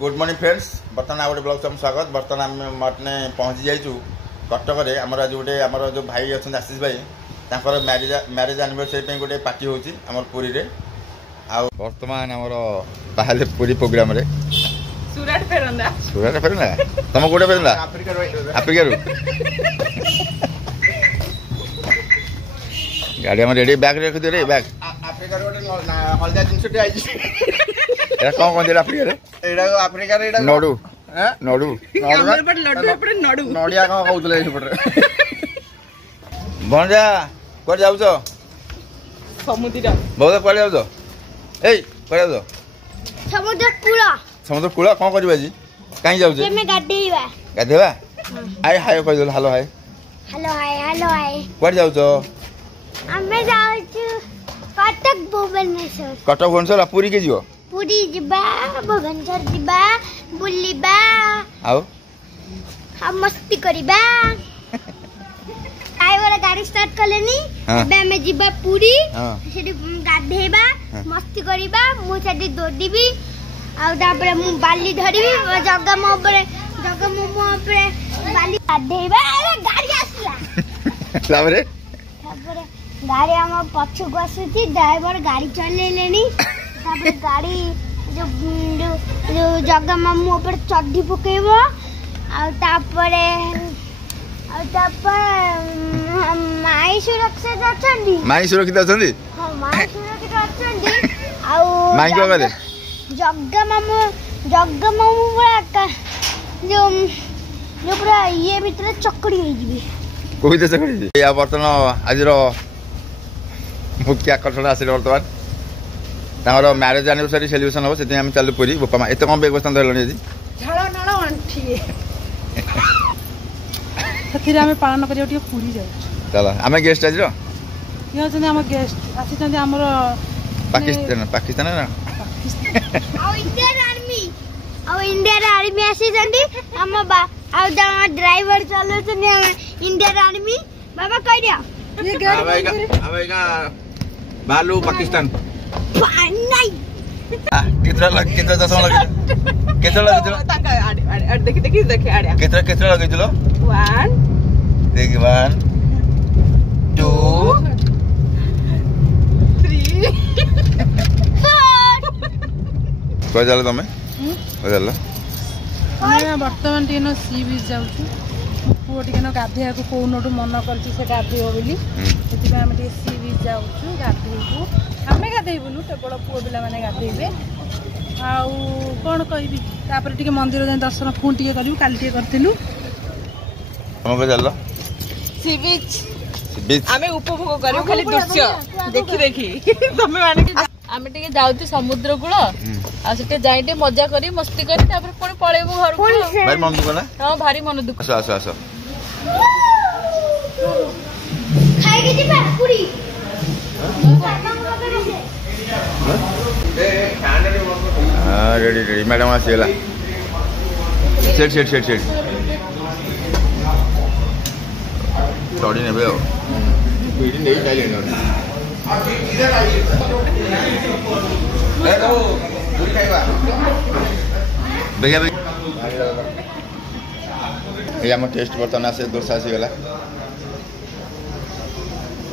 Good morning friends बर्तमान गोटे blog तुम स्वागत। बर्तमान आम मैंने पहुँची जाइए कटक में आमर आज गोटे आमर जो भाई अच्छा आशीष भाई तर मैरेज एनिवर्सरी गोटे पार्टी होची आमर पुरी रे आ बर्तमान आमर बाहर पुरी प्रोग्राम रे सुरत फेरंदा तुम गोटे फेरंदा आफ्रिका रू गाड़ी आम रेडी बैग रखी दे रे बैग आफ्रिका गोटे हल्दा जिनसटे आइछि एटा कौन कौन आफ्रिका रे एटा आफ्रिका रे एटा नडू नडू हमर पर लड्डू एपटे नडू नडिया कौन कहउतले ए पटे भंजा कोड जाउछ समुद्र बहुत कोड जाउछ ए कोड जाउछ समुद्र कूल कौन करबा जी काई जाउछ में गाधेइबा गाधेबा आय हाय कह दो हेलो हाय कोड जाउछ हमें जाउछु कटक भुवनेश्वर पुरी के जीव पुरी जिबा भुवनेश्वर जिबा बुलिबा आउ हम मस्ती करिबा ड्राइवर गाड़ी स्टार्ट कलेनी बे में जिबा पुरी सेठी गाधेबा मस्ती करिबा मु सेठी दौड़ीबी आ तापर मु बाली धरिबी जगह मो ऊपर बाली गाधेबा अरे गाड़ी आसला ताପରେ गाड़ी हम पछू को आसुची ड्राइवर गाड़ी चलेलेनी तापर गाड़ी जो जगह मामू ऊपर चढ़ी पकेबो आ तापर माई सुरक्षित अछंदी माई सुरक्षित अछंदी हां माई सुरक्षित अछंदी आ माई को गले जगह मामू बड़ा जो पूरा ये भीतर चकड़ी हो जीबी कोई दे चकड़ी या बर्तमान आज मुख्य आकर्षण आसे बर्तमान तार मैरेज एनिवर्सरी सेलिब्रेशन हम से आम चलु पुरी बोपा एत कम व्यवस्था धरल झाड़ नाड़ अंठी सतिर आमे पालन करियो टियो पुरी जाउ चल आमे गेस्ट आज रो यो जने हम गेस्ट आसी जने हमर पाकिस्तान ना आ इंडियन आर्मी आसी जंदी हम आ ड्राइवर चलो छने इंडियन आर्मी बाबा कह दिया ये गाड़ी बालू पाकिस्तान नहीं कितना दशम लगे कितना लगे देखि आड़िया कितना लगे चलो 1 देख 1 2 3 कोई चलो तुम्हें कोई चलो मैं वर्तमान टीनो सी बीच जाउछु पुओ टिके न गाधेया को कोनोटू मन करछि से गाधेयो बोली सेति आमे टिके सी बीच जाउछु गाधेइबु आमे गाधेइबुनु केवल पुओ पिला माने गाधेइबे आउ कोन कहबी तापर टिके मंदिर जाय दर्शन फोन टिके करिवु काली टिके करथिलु हम को चलो सी बीच आमे उपभोग करिवु खाली दृश्य देखि तमे माने आमे टिके जाउछु समुद्र कूल आ सेटे जाइटे मजा करी मस्ती करी तापर पुणी पळेबु घर को भाई मन दुख ना हां भारी मन दुख आसो खाई के जिबा पूरी हां रेडी मैडम आसीला सेट तोड़ी नेबे ओ बीडी नै जाइले आम टेस्ट बर्तमान आसे दोसा आसीगला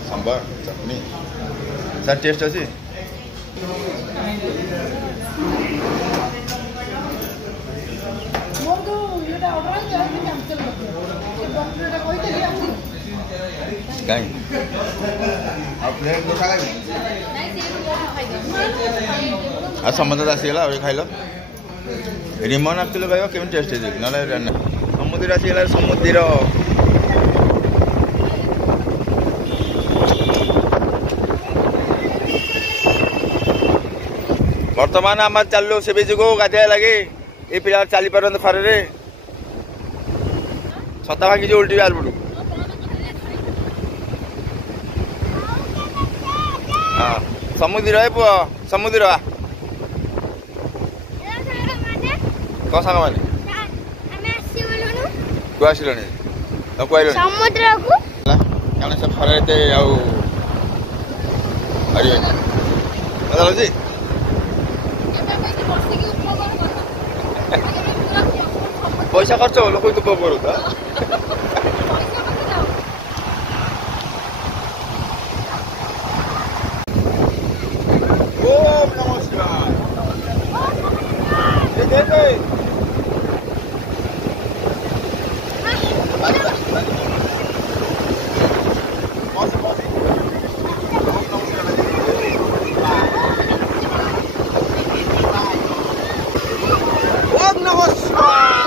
सांबर चटनी सर टेस्ट अच्छी आ समुद्र आसीगला खाइल रिमन आसुल भाई केमी टेस्ट ना समुद्र आसीगला समुद्र बर्तमान आम चलु से बीच को गाधे लगे ये पिला चली पार फरे छता भांगी जो उल्टी आलपड़ू हाँ समुद्र है पुआ समुद्र कौन सांग माने आसिल समुद्र को सब फरे आउ ପଇସା ଖର୍ଚ୍ଚ ଲୋକ ତ କରୁ ତ ओम नमः शिवाय ओम नमः शिवाय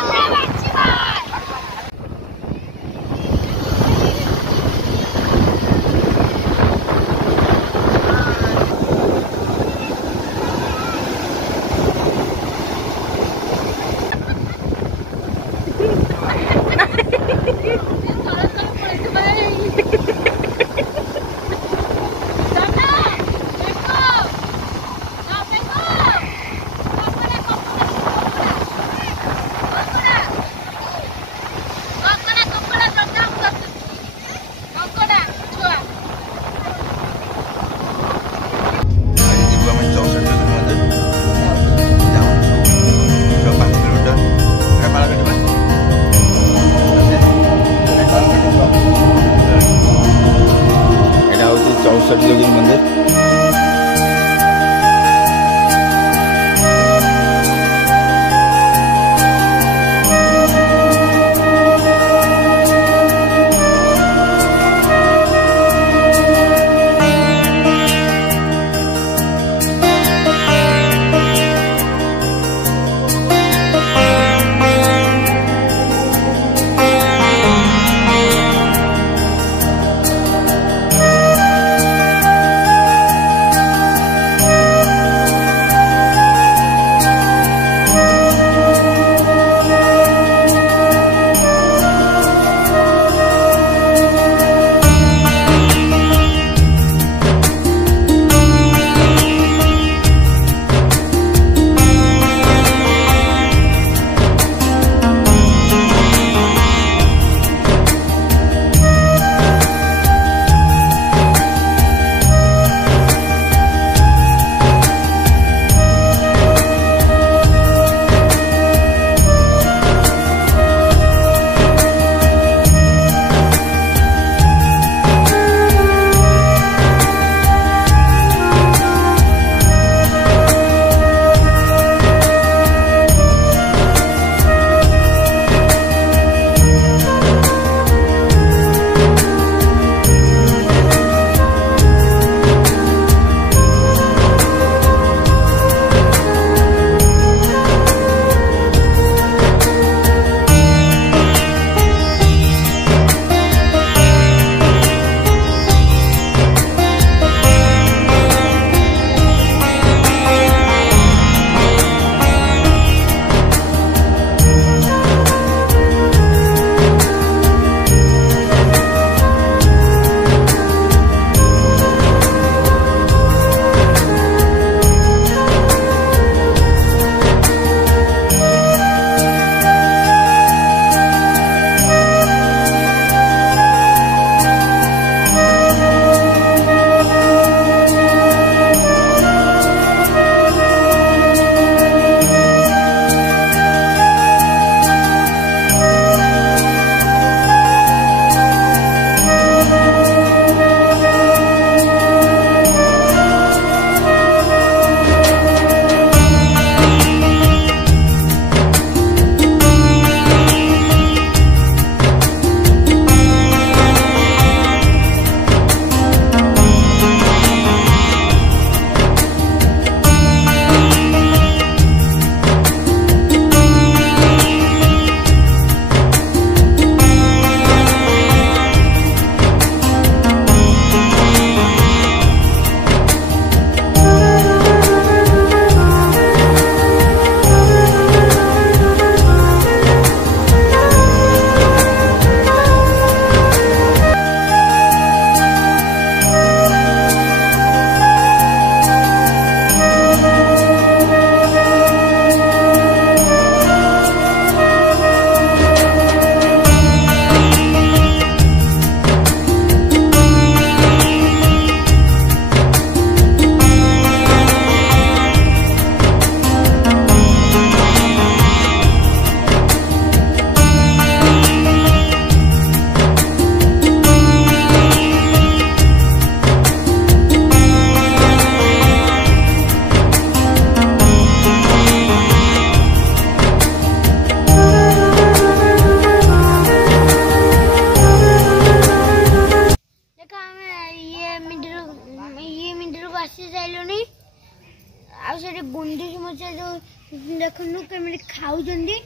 କେମିତି ଖାଉଛନ୍ତି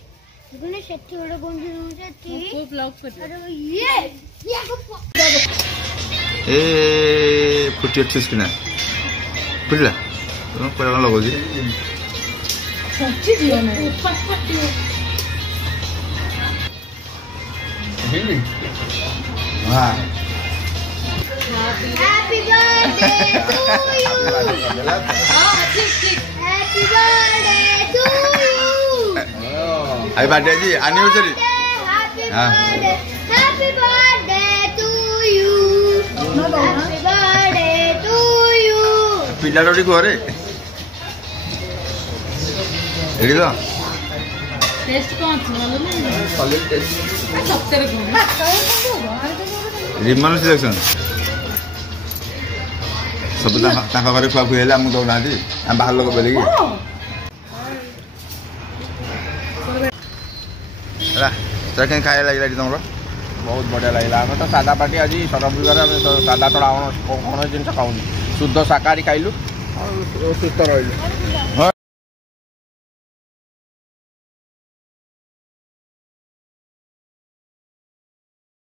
ଦେଖୁନ ସେଠି ଗୋଟେ ଗଞ୍ଜି ରହୁଛି କୋଉ ବ୍ଲଗ କରିବ ଏ ଫୁଟି ଅଠିସ୍ କିନା ଫୁଟିଲା କୁଆଡ଼େ କ'ଣ ଲଗାଉଛି ହଁ Happy birthday to you. Happy birthday to you. High birthday ଆଜି anniversary Happy birthday. Happy birthday to you. Happy birthday to you. ପିଲାଟା ଟିକେ ଘରେ ଏଠି ତ ଟେଷ୍ଟ କ'ଣ ଅଛି ଭଲ ନା ସତରେ ରିମନ ସିଲେକ୍ସନ୍ ସବୁ ତାଙ୍କ ଘରେ ଖୁଆ ଖୁଇ ହେଲେ ଆମକୁ ଦେଉନାହାନ୍ତି ଆମେ ବାହାର ଲୋକ ବୋଲିକି ହେଲା ସେଟା କେମିତି ଖାଇବା ଲାଗିଲା ଏଠି ତମର ବହୁତ ବଢ଼ିଆ ଲାଗିଲା ଆମେ ତ ସାଧା ପାଟି ଆଜି ସରବିବାର ଆମେ ସାଧା ଛଡ଼ା କୌଣସି ଜିନିଷ ଖାଉନି ଶୁଦ୍ଧ ଶାକାହାରୀ ଖାଇଲୁ ଆଉ ସୁସ୍ଥ ରହିଲୁ।